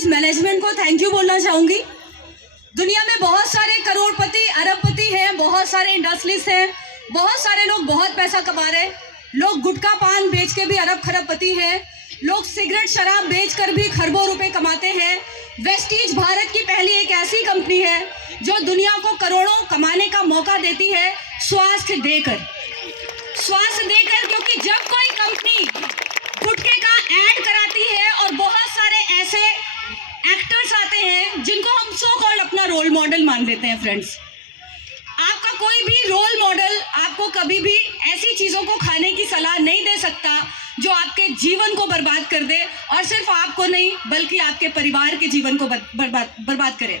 Vestige management को thank you बोलना चाहूंगी। दुनिया में बहुत सारे करोड़पति अरबपति हैं, बहुत सारे इंडस्ट्रीज हैं, बहुत सारे लोग बहुत पैसा कमा रहे हैं। लोग गुटखा पान बेच के भी अरब खरबपति हैं, लोग सिगरेट शराब बेचकर भी खरबों रुपए कमाते हैं। वेस्टीज भारत की पहली एक ऐसी कंपनी है जो दुनिया को करोड़ों कमाने का मौका देती है स्वास्थ्य देकर, क्योंकि जब कोई कंपनी गुटखे का ऐड कराती है और बहुत सारे ऐसे एक्टर्स आते हैं जिनको हम सो कॉल्ड अपना रोल मॉडल मान लेते हैं। फ्रेंड्स, आपका कोई भी रोल मॉडल आपको कभी भी ऐसी चीज़ों को खाने की सलाह नहीं दे सकता जो आपके जीवन को बर्बाद कर दे, और सिर्फ आपको नहीं बल्कि आपके परिवार के जीवन को बर्बाद करे।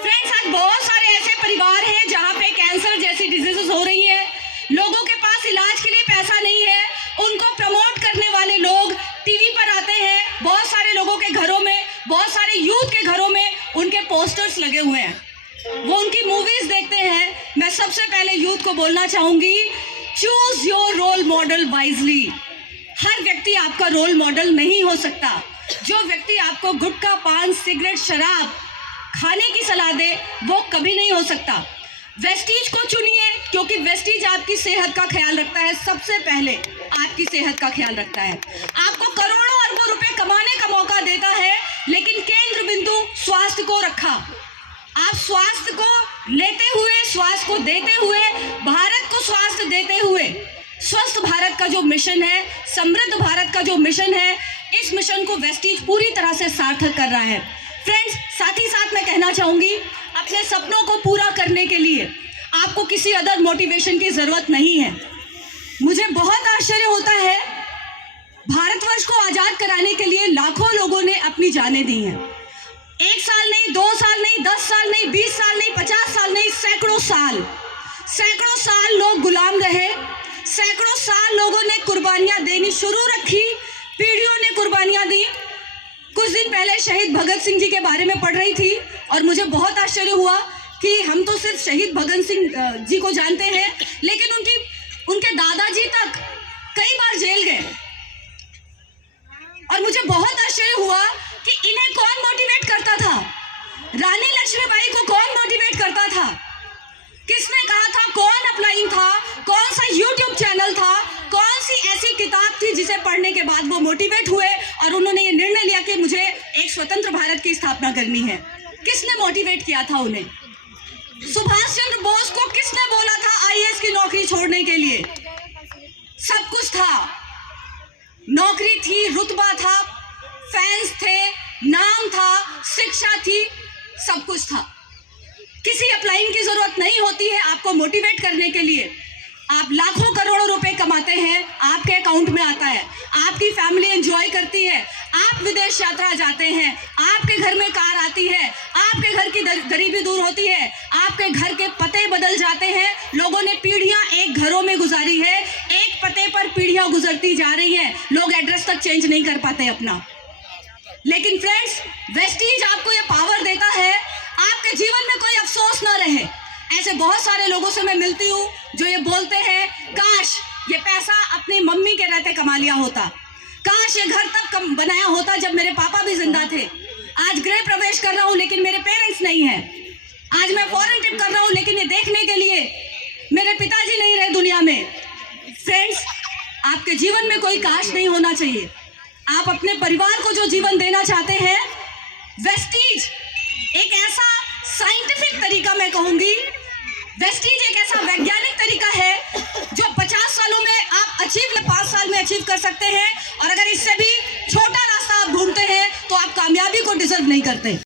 फ्रेंड्स, आज बहुत सारे ऐसे परिवार हैं जहाँ पे कैंसर जैसी डिजीजेस हो रही हैं, लोगों के पास इलाज के लिए पैसा नहीं है, उनको प्रमोट करने वाले लोग टीवी पर आते हैं, बहुत सारे लोगों के घरों में, बहुत सारे यूथ के घरों में उनके पोस्टर्स लगे हुए हैं, वो उनकी मूवीज देखते हैं। मैं सबसे पहले यूथ को बोलना चाहूंगी, choose your role model wisely. हर व्यक्ति आपका रोल मॉडल नहीं हो सकता। जो व्यक्ति आपको गुटखा पान सिगरेट शराब खाने की सलाह दे वो कभी नहीं हो सकता। वेस्टीज को चुनिए, क्योंकि वेस्टीज आपकी सेहत का ख्याल रखता है, सबसे पहले आपकी सेहत का ख्याल रखता है, आपको करोड़ों अरबों रुपए कमाने का मौका देता है, लेकिन केंद्र बिंदु स्वास्थ्य को रखा। आप स्वास्थ्य को लेते हुए, स्वास्थ्य को देते हुए, भारत को स्वास्थ्य देते हुए, स्वस्थ भारत का जो मिशन है, समृद्ध भारत का जो मिशन है, इस मिशन को वेस्टीज पूरी तरह से सार्थक कर रहा है। फ्रेंड्स, साथ ही साथ मैं कहना चाहूंगी, अपने सपनों को पूरा करने के लिए आपको किसी अदर मोटिवेशन की जरूरत नहीं है। मुझे बहुत आश्चर्य होता है, भारतवर्ष को आजाद कराने के लिए लाखों लोगों ने अपनी जानें दी हैं। 1 साल नहीं, 2 साल नहीं, 10 साल नहीं, 20 साल नहीं, 50 साल नहीं, सैकड़ों साल लोग गुलाम रहे, सैकड़ों साल लोगों ने कुर्बानियां देनी शुरू रखी, पीढ़ियों ने कुर्बानियां दी। कुछ दिन पहले शहीद भगत सिंह जी के बारे में पढ़ रही थी और मुझे बहुत आश्चर्य हुआ कि हम तो सिर्फ शहीद भगत सिंह जी को जानते हैं, लेकिन उनके दादाजी तक कई बार जेल गए, और मुझे बहुत आश्चर्य हुआ कि इन्हें कौन मोटिवेट करता था। रानी लक्ष्मीबाई को कौन मोटिवेट करता था, किसने कहा था, कौन अपलाइन था, कौन सा यूट्यूब चैनल था, कौन सी ऐसी किताब थी जिसे पढ़ने के बाद वो मोटिवेट हुए और उन्होंने ये निर्णय लिया कि मुझे एक स्वतंत्र भारत की स्थापना करनी है। किसने मोटिवेट किया था उन्हें? सुभाष चंद्र बोस को किसने बोला था आईएएस की नौकरी छोड़ने के लिए? सब कुछ था, नौकरी थी, रुतबा था, फैंस थे, नाम था, शिक्षा थी, सब कुछ था। किसी अपलाइन की जरूरत नहीं होती है आपको मोटिवेट करने के लिए। आप लाखों करोड़ों रुपए कमाते हैं, आपके अकाउंट में आता है, आपकी फैमिली एंजॉय करती है, आप विदेश यात्रा जाते हैं, आपके घर में कार आती है, आपके घर की गरीबी दूर होती है, आपके घर के पते बदल जाते हैं। लोगों ने पीढ़ियां एक घरों में गुजारी है, एक पते पर पीढ़ियां गुजरती जा रही हैं, लोग एड्रेस तक चेंज नहीं कर पाते अपना। लेकिन फ्रेंड्स, वेस्टीज आपको ये पावर देता है, आपके जीवन में कोई अफसोस ना रहे। ऐसे बहुत सारे लोगों से मैं मिलती हूँ जो ये बोलते हैं, काश ये पैसा अपनी मम्मी के रहते कमा लिया होता, काश ये घर तब बनाया होता जब मेरे पापा भी जिंदा थे। आज गृह प्रवेश कर रहा हूँ लेकिन मेरे पेरेंट्स नहीं है, आज मैं फॉरेन ट्रिप कर रहा हूँ लेकिन ये देखने के लिए मेरे पिताजी नहीं रहे दुनिया में। फ्रेंड्स, आपके जीवन में कोई काश नहीं होना चाहिए। आप अपने परिवार को जो जीवन देना चाहते हैं, वेस्टीज एक ऐसा साइंटिफिक तरीका, मैं कहूंगी वेस्टीज एक ऐसा वैज्ञानिक तरीका है जो 50 सालों में आप 5 साल में अचीव कर सकते हैं, और अगर इससे भी छोटा रास्ता आप ढूंढते हैं तो आप कामयाबी को डिजर्व नहीं करते।